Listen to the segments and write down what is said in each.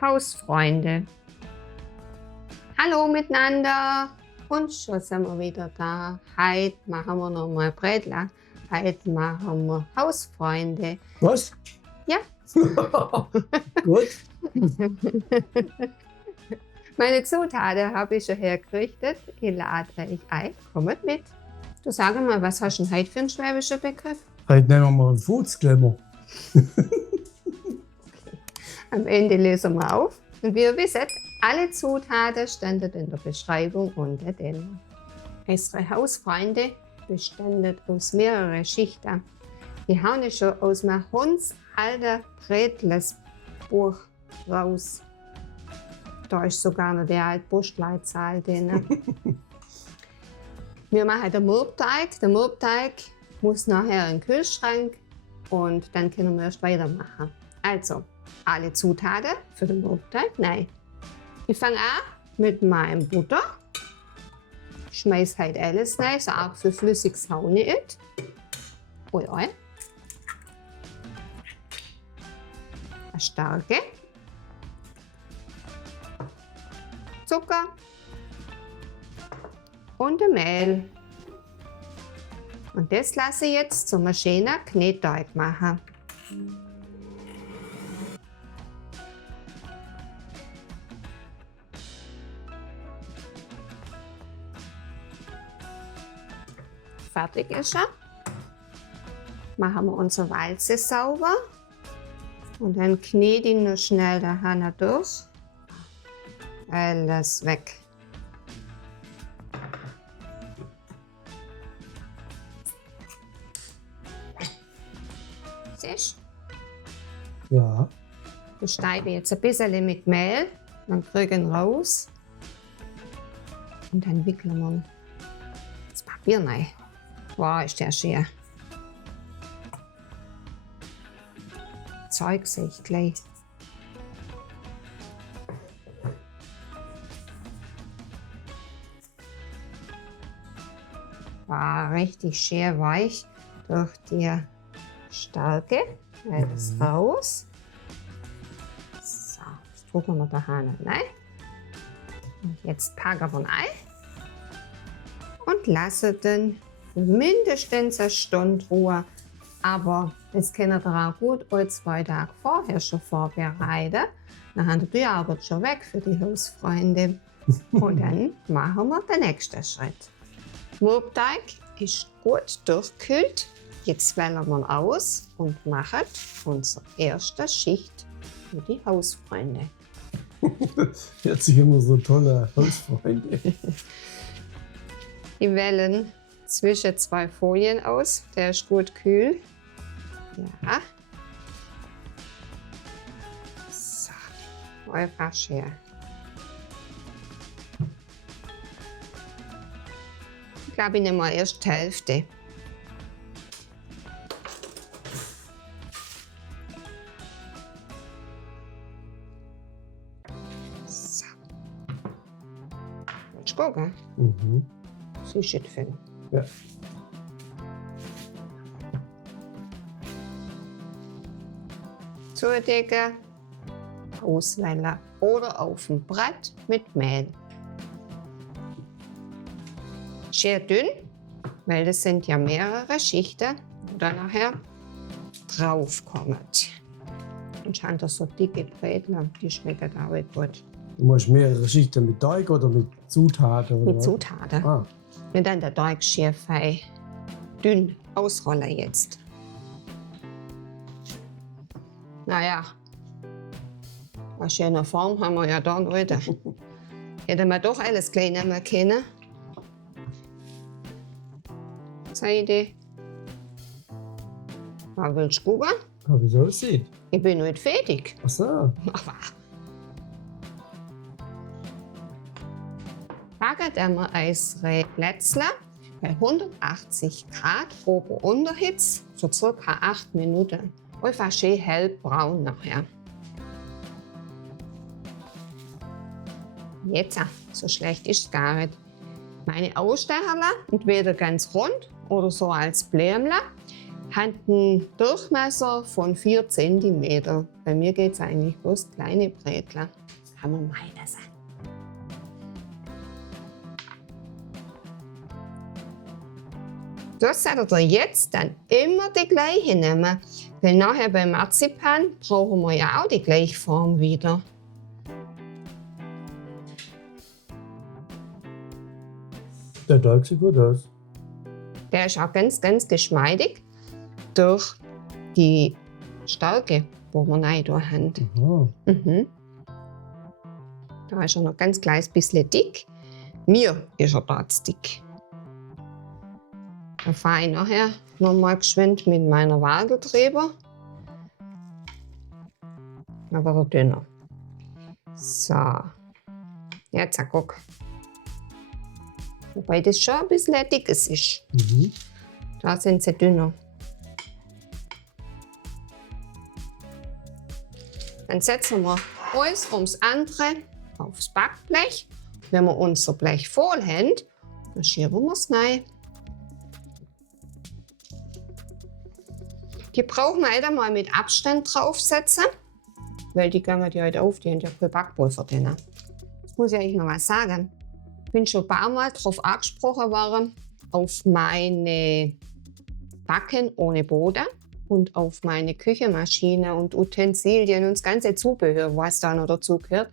Hausfreunde. Hallo miteinander und schon sind wir wieder da. Heute machen wir nochmal Brätler. Heute machen wir Hausfreunde. Was? Ja. Gut. Meine Zutaten habe ich schon hergerichtet. Ich lade euch ein. Kommt mit. Du sag mal, was hast du denn heute für einen schwäbischen Begriff? Heute nehmen wir einen Fußklemmer. Am Ende lösen wir auf. Und wie ihr wisst, alle Zutaten standen in der Beschreibung unter drin. Unsere Hausfreunde bestanden aus mehreren Schichten. Die haben ich schon aus einem alten Brätlesbuch raus. Da ist sogar noch der alte Postleitzahl drin. Wir machen den Mürbteig. Der Mürbteig muss nachher in den Kühlschrank und dann können wir erst weitermachen. Also, alle Zutaten für den Mürbteig. Nein. Ich fange an mit meinem Butter. Ich schmeiß halt alles rein, so auch für flüssiges Honig. Und ein. Eine Stärke. Zucker. Und ein Mehl. Und das lasse ich jetzt zum schönen Knetteig machen. Fertig ist er. Machen wir unsere Walze sauber. Und dann knete ich nur schnell der Hand durch. Alles weg. Siehst Ja. du? Ich steibe jetzt ein bisschen mit Mehl, dann kriege ich ihn raus. Und dann wickeln wir das Papier rein. Wow, ist der schön. Zeug sehe ich gleich. War richtig schön weich durch die Stärke. Alles raus. So, jetzt drücken wir da Hahn rein. Und jetzt packen wir ihn ein und lassen den mindestens eine Stunde Ruhe. Aber das könnt ihr auch gut 2 Tage vorher schon vorbereiten. Dann habt ihr die Arbeit schon weg für die Hausfreunde. Und dann machen wir den nächsten Schritt. Mürbteig ist gut durchgekühlt. Jetzt wählen wir ihn aus und machen unsere erste Schicht für die Hausfreunde. Hört sich immer so tolle Hausfreunde. Die wählen zwischen 2 Folien aus. Der ist gut kühl. Ja. So, einfach schön. Ich glaube, ich nehme mal erst die Hälfte. So. Willst du gucken? Mhm. Das ist jetzt viel. Ja. Zudecken, auswählen oder auf dem Brett mit Mehl. Schön dünn, weil das sind ja mehrere Schichten, die dann nachher draufkommen. Und schon das so dicke Brätler, die schmecken auch gut. Du machst mehrere Schichten mit Teig oder mit Zutaten? Oder Mit was? Zutaten. Ah. Und dann der Teig schön fein dünn ausrollen jetzt. Naja, eine schöne Form haben wir ja da heute. Hätten wir doch alles gleich nehmen können. Seite. Was willst du gucken? Ah, wie soll es sein? Ich bin nicht fertig. Ach so. Aber backen wir unsere Plätzchen bei 180 Grad Ober-Unterhitze für ca. 8 Minuten. Einfach schön hellbraun nachher. Jetzt, so schlecht ist es gar nicht. Meine Ausstecherle, entweder ganz rund oder so als Blümle, hat einen Durchmesser von 4 cm. Bei mir geht es eigentlich bloß kleine Brätler. Haben wir meine Sachen. Das solltet ihr jetzt dann immer die gleiche nehmen, weil nachher beim Marzipan brauchen wir ja auch die gleiche Form wieder. Der Teig sieht gut aus. Der ist auch ganz, ganz geschmeidig durch die Stärke, die wir rein da haben. Aha. Mhm. Da ist er noch ganz kleines bisschen dick. Mir ist er da zu dick. Da fahre ich nachher noch mal geschwind mit meiner Waage drüber. Dann wird er dünner. So. Jetzt guck. Wobei das schon ein bisschen ein dickes ist. Mhm. Da sind sie dünner. Dann setzen wir alles ums andere aufs Backblech. Wenn wir unser Blech voll haben, dann schieben wir es rein. Die brauchen wir halt einmal mit Abstand draufsetzen, weil die gehen ja heute auf, die haben ja kein Backpulver drin. Jetzt muss ich eigentlich noch was sagen. Ich bin schon ein paar Mal darauf angesprochen worden, auf meine Backen ohne Boden und auf meine Küchenmaschine und Utensilien und das ganze Zubehör, was da noch dazu gehört.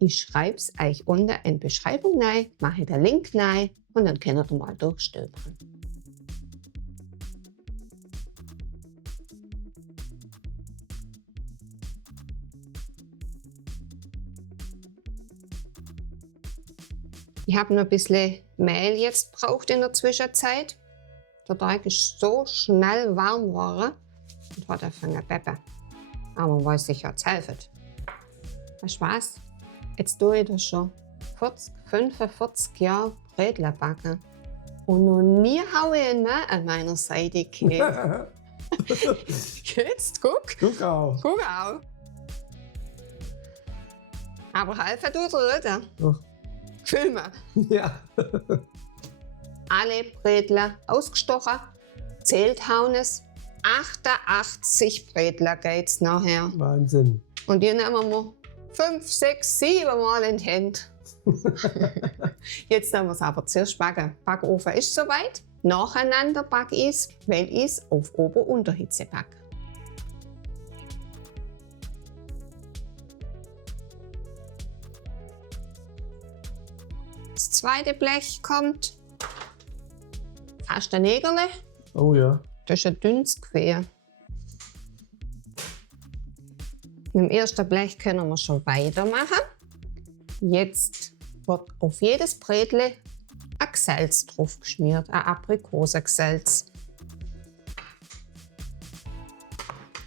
Ich schreibe es euch unten in die Beschreibung rein, mache den Link rein und dann könnt ihr mal durchstöbern. Ich habe noch ein bisschen Mehl jetzt gebraucht in der Zwischenzeit. Der Teig ist so schnell warm geworden und hat angefangen zu peppen. Aber man weiß sicher, es hilft. Weißt du was? Jetzt tue ich das schon 45 Jahre Brätler backen. Und noch nie habe ich einen Mann an meiner Seite gehabt. Jetzt guck. Guck auch. Guck auch. Aber helfen tut er nicht. Doch. Filmen. Ja. Alle Brätler ausgestochen, zählt hauen es. 88 Brätler geht's nachher. Wahnsinn. Und die nehmen wir 5, 6, 7 Mal in die Hände. Jetzt nehmen wir es aber zuerst backen. Backofen ist soweit. Nacheinander backe ich es, weil ich es auf Ober-Unterhitze backe. Das zweite Blech kommt. Fast ein Nägerle. Oh ja. Das ist ein dünnes Quer. Mit dem ersten Blech können wir schon weitermachen. Jetzt wird auf jedes Brätle ein Gesalz drauf geschmiert, ein Aprikosengesalz.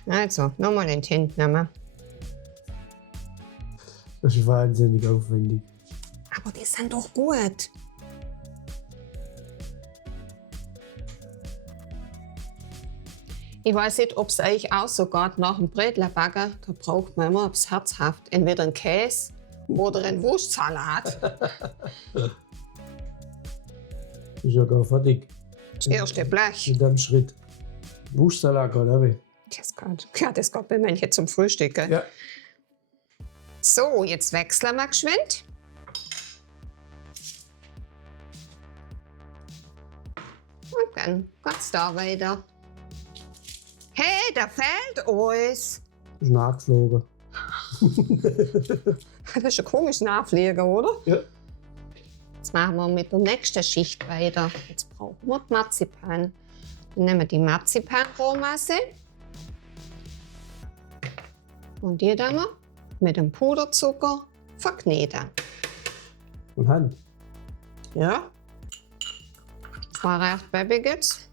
Also, nochmal in die Hände nehmen. Das ist wahnsinnig aufwendig. Aber die sind doch gut. Ich weiß nicht, ob es euch auch so geht nach dem Brätlerbacken. Da braucht man immer etwas herzhaft. Entweder einen Käse oder einen Wurstsalat. Ist ja gar fertig. Das erste Blech. Mit dem Schritt. Wurstsalat, oder wie? Das geht bei manchen zum Frühstück. Gell? Ja. So, jetzt wechseln wir geschwind. Und dann geht's da weiter. Hey, da fehlt alles. Ist nachgeflogen. Das ist ein komischer Nachflieger, oder? Ja. Jetzt machen wir mit der nächsten Schicht weiter. Jetzt brauchen wir die Marzipan. Dann nehmen wir die Marzipan-Rohmasse. Und die dann wir mit dem Puderzucker verkneten. Und Hand. Ja. Das war recht baby jetzt.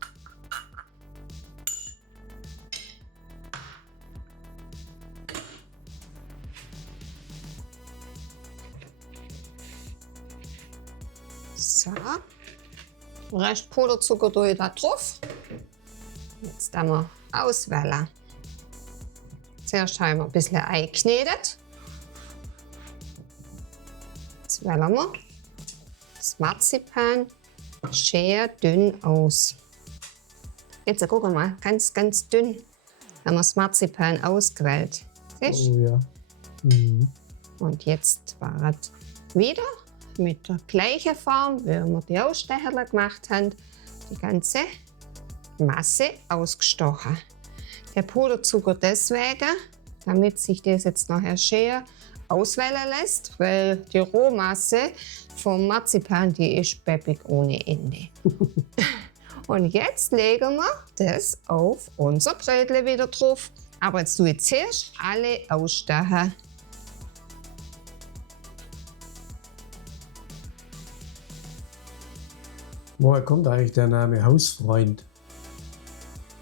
So. Den Rest Puderzucker tue ich da drauf. Jetzt wir auswählen. Zuerst haben wir ein bisschen eingeknetet. Jetzt wählen wir das Marzipan schön dünn aus. Jetzt guck mal, ganz, ganz dünn haben wir das Marzipan ausgewählt. Siehst? Oh ja. Mhm. Und jetzt war es wieder mit der gleichen Form, wie wir die Ausstecherle gemacht haben, die ganze Masse ausgestochen. Der Puderzucker deswegen, damit sich das jetzt nachher schön auswählen lässt, weil die Rohmasse vom Marzipan, die ist peppig ohne Ende. Und jetzt legen wir das auf unser Brötchen wieder drauf. Aber jetzt tue ich zuerst alle ausstechen. Woher kommt eigentlich der Name Hausfreund?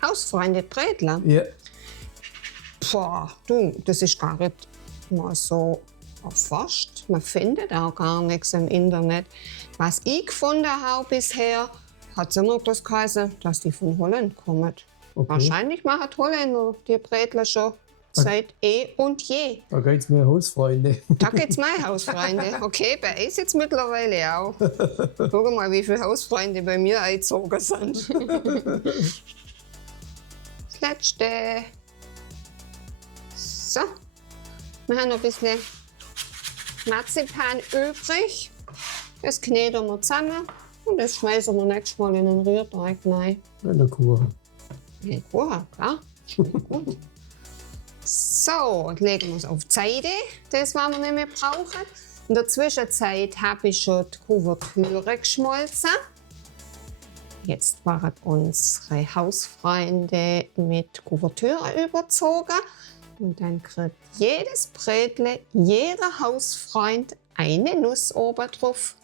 Hausfreunde Brötchen. Ja. Boah, du, das ist gar nicht mal so erforscht. Man findet auch gar nichts im Internet. Was ich gefunden habe bisher, hat es immer das geheißen, dass die von Holland kommen. Okay. Wahrscheinlich machen die Holländer die Brötchen schon seit eh und je. Da geht's mir Hausfreunde. Da geht's meine Hausfreunde. Okay, bei uns jetzt mittlerweile auch. Guck mal, wie viele Hausfreunde bei mir eingezogen sind. Das letzte. So. Wir haben noch ein bisschen Marzipan übrig. Das kneten wir zusammen und das schmeißen wir nächstes Mal in den Rührteig rein. In der Kuchen. In den Kuchen, klar. Schmeckt gut. So, und legen wir es auf die Seite, das was wir nicht mehr brauchen. In der Zwischenzeit habe ich schon die Kuvertüre geschmolzen. Jetzt waren unsere Hausfreunde mit Kuvertüre überzogen. Und dann kriegt jedes Brötchen, jeder Hausfreund eine Nuss oben drauf.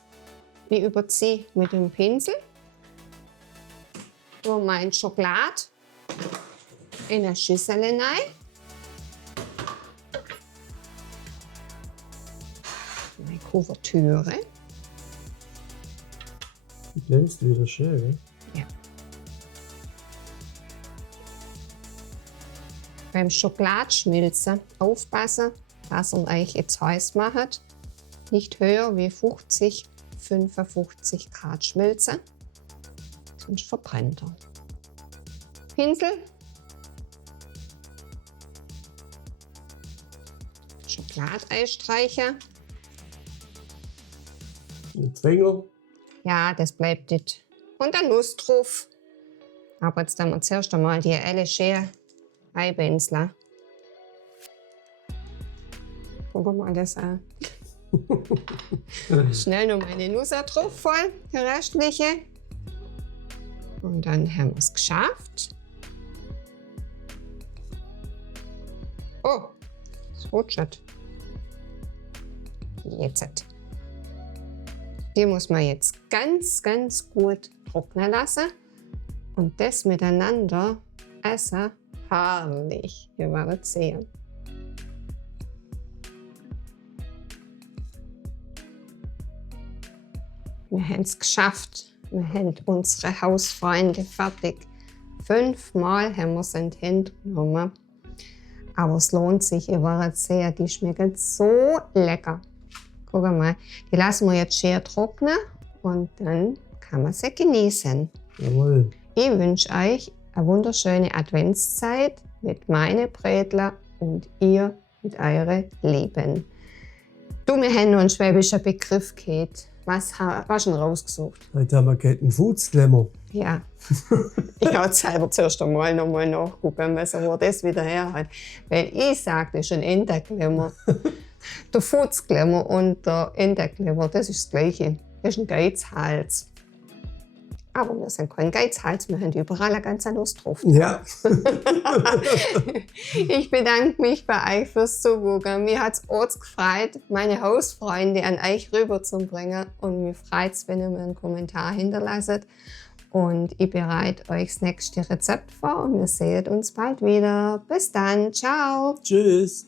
Ich überziehe mit dem Pinsel mein Schokolade in eine Schüssel rein. Meine Kuvertüre. Die glänzt wieder schön. Ja. Beim Schokoladenschmilzen aufpassen, dass ihr euch jetzt heiß macht. Nicht höher wie 50, 55 Grad schmilzen, sonst verbrennt er. Pinsel. Schokolade einstreichen. Ein Finger. Ja, das bleibt nicht. Und eine Nuss drauf. Aber jetzt haben wir zuerst einmal die alle schön einbinseln. Gucken wir mal das an. Schnell noch meine Nuss drauf voll, die restliche. Und dann haben wir es geschafft. Oh, es rutscht. Jetzt. Die muss man jetzt ganz, ganz gut trocknen lassen. Und das miteinander essen, herrlich. Ihr werdet sehen. Wir haben es geschafft. Wir haben unsere Hausfreunde fertig. 5-mal haben wir es in die Hände genommen. Aber es lohnt sich, ihr werdet sehen, die schmecken so lecker. Guck mal, die lassen wir jetzt schön trocknen und dann kann man sie genießen. Jawohl. Ich wünsche euch eine wunderschöne Adventszeit mit meinen Brötchen und ihr mit euren Lieben. Du, wir haben noch einen schwäbischen Begriff gehabt. Was hast du denn rausgesucht? Heute haben wir einen Fußklemmer. Ja, ich habe selber zuerst einmal nochmal nachgucken müssen, wo das wieder her hat. Weil ich sage, das ist ein Enterklemmer. Der Fußklemmer und der Enterklemmer, das ist das Gleiche. Das ist ein Geizhals. Aber wir sind kein Geizhals, wir haben überall eine ganze Nuss drauf. Ja. Ich bedanke mich bei euch fürs Zugucken. Mir hat es auch gefreut, meine Hausfreunde an euch rüberzubringen. Und mir freut es, wenn ihr mir einen Kommentar hinterlasst. Und ich bereite euch das nächste Rezept vor und wir sehen uns bald wieder. Bis dann, ciao! Tschüss.